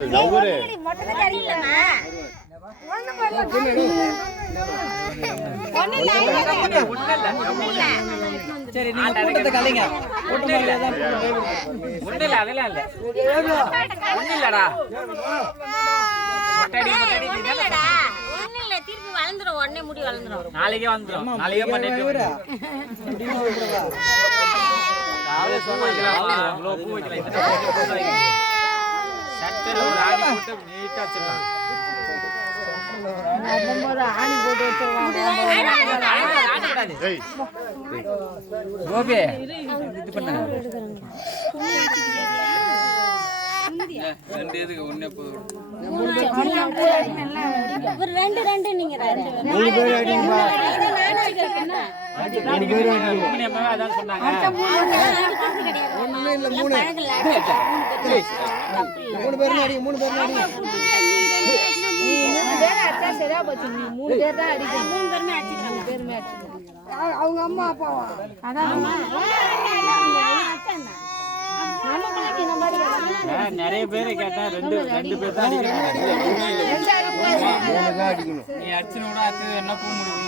சரி நீங்க கூட்டத்தை கலைங்க. திருப்பி வளர்ந்துரும், உடனே முடி வளர்ந்துரும். நாளைக்கே வந்துரும். நாளைக்கே பண்ணிட்டு கோபி இது பண்ண ஒரு ரெண்டு ரெண்டு நீங்க அவங்க அம்மா அப்பாவா நிறைய பேரை கேட்டா ரெண்டு பேர் தான் அடிக்கணும். நீ அடிச்சனோட அடுத்து என்ன பூ முடிக்கணும்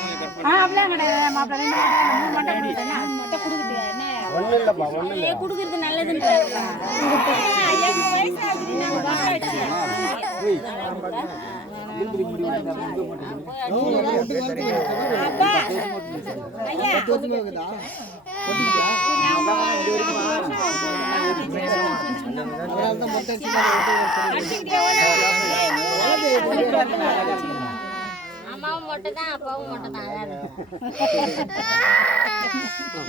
குடுக்கறது நல்லதுன்னு அம்மாவும் மட்டும் தான் அப்பாவும் மட்டும் தான்.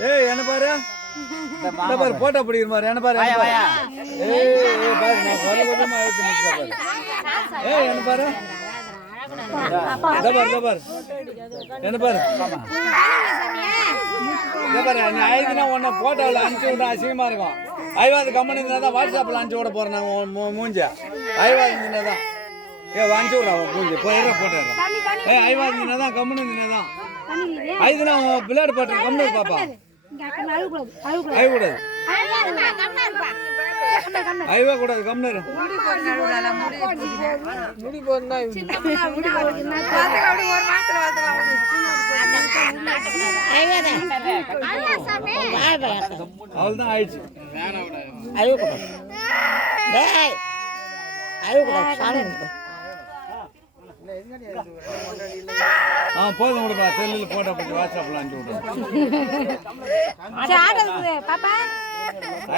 ஏய் என்ன பாரு இந்த பாரு போட்டோ பிடிக்கிற மாதிரி என்ன பாரு ஏய் பாரு நான் வரல கொஞ்சமா எடுத்து நிக்கிறேன் பாரு. ஏய் என்ன பாரு என்ன பாரு நீ ஆயிடுச்சுன்னா உன்னை போட்டோவில் அனுப்பிச்சு விட்டா அசிங்கமா இருக்கும். ஐவாது கம்பெனி தான் வாட்ஸ்அப்பில் அனுப்பிச்சு விட போறேன் நான் மூஞ்ச ஐவாது தான் அனுப்பிச்சு விட்றா மூஞ்சி போயிடுற போட்டுறேன். ஐவாது தான் கம்பெனி தான் ஐதுனா பிள்ளையாடு பாட்டு கம்பெனி பாப்பா அயக்கூடாது ஐவா கூடாது கம்னர் முடி போனா அவள்தான் ஆயிடுச்சு. போதும் விடுப்பா செல்லில் போட்டோ போட்டு வாட்ஸ்அப்ல அனுப்பிச்சு விடுறோம்.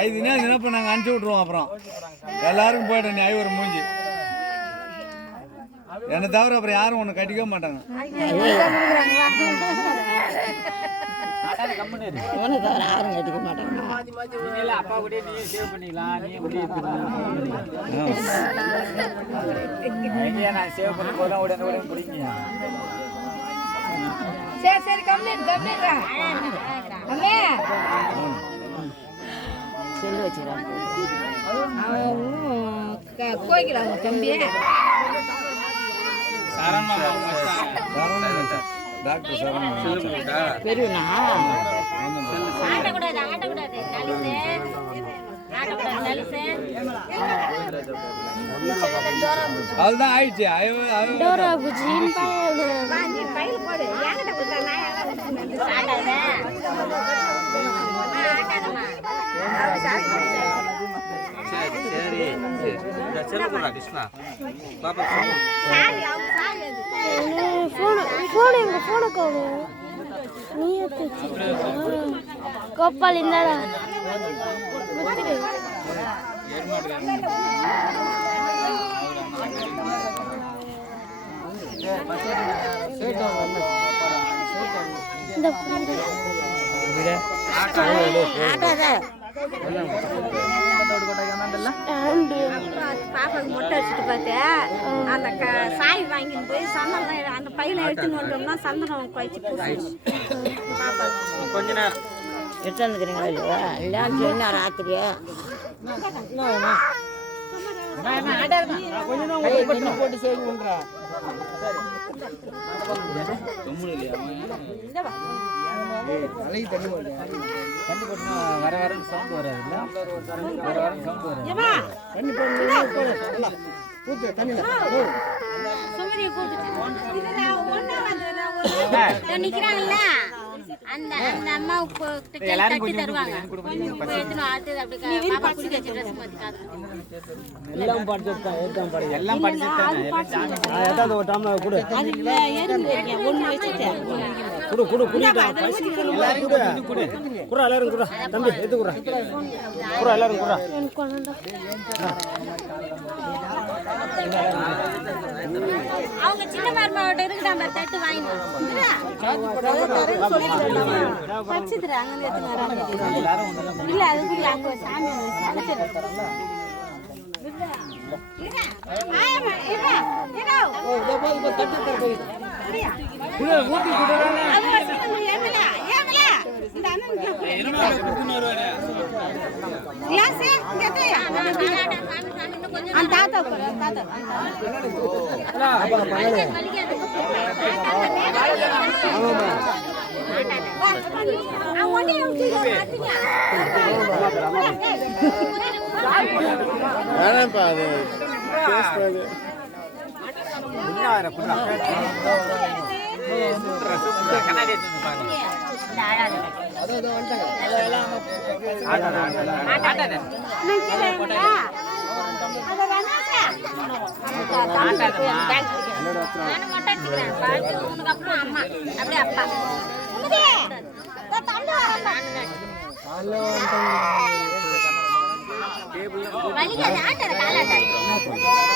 ஐதுனா தினப்ப நாங்கள் அனுப்பிச்சு விட்ருவோம். அப்புறம் எல்லாருக்கும் போயிட்டோம். நீ ஐவர் மூஞ்சி என்னை தவிர அப்புறம் யாரும் ஒன்று கட்டிக்க மாட்டாங்க. யாரும் கட்டிக்க மாட்டாங்க. அப்பா கூட நீ சேவ் பண்ணிக்கலாம். நான் சேவ் பண்ணி போதான் உடனே பிடிங்க. சரி சரி கம்ப்ளீட் செல்லு வச்சுக்கிறான் கோயிக்கிறாங்க தம்பி பெரியண்ணா அதுதான் ஆயிடுச்சு. கோபால் இந்தாடா பாப்பாக்கு மொட்டை வச்சுட்டு பார்த்தேன். அந்த சாய் வாங்கிட்டு போய் சந்தனம் அந்த பையில எடுத்துன்னு வந்தோம்னா சந்தனம் குழைச்சி பாப்பாக்கு கொஞ்ச நேரம் எடுத்து வந்துக்கிறீங்களா இல்லையா இல்லை என்ன ராத்திரியா போட்டு செய்யுங்கன்றா வர வர சவுண்ட் வராது. சுமதியை கூப்பிட்டு நிக்கிறாங்கல்ல அந்த அந்த அம்மாவுக்கு எல்லாரும் கட்டி கொஞ்சம் தருவாங்க கொஞ்சம் எடுத்துன்னு அடுத்தது அப்படி பாப்பா குடிக்க வச்சு ட்ரெஸ் மாத்தி காத்து எல்லாம் அவங்க சின்ன மருமகிட்ட இருக்குடா பாரு தட்டு வாங்கிட்டு வச்சுதுரா அங்க எடுத்து வராங்க இல்ல அது கூட அங்க சாமி வேணாம்ப்பா அது பேசுறது அப்புறம் அம்மா அப்படியே அப்பா வலிக்காது ஆட்டாத காலாட்டாது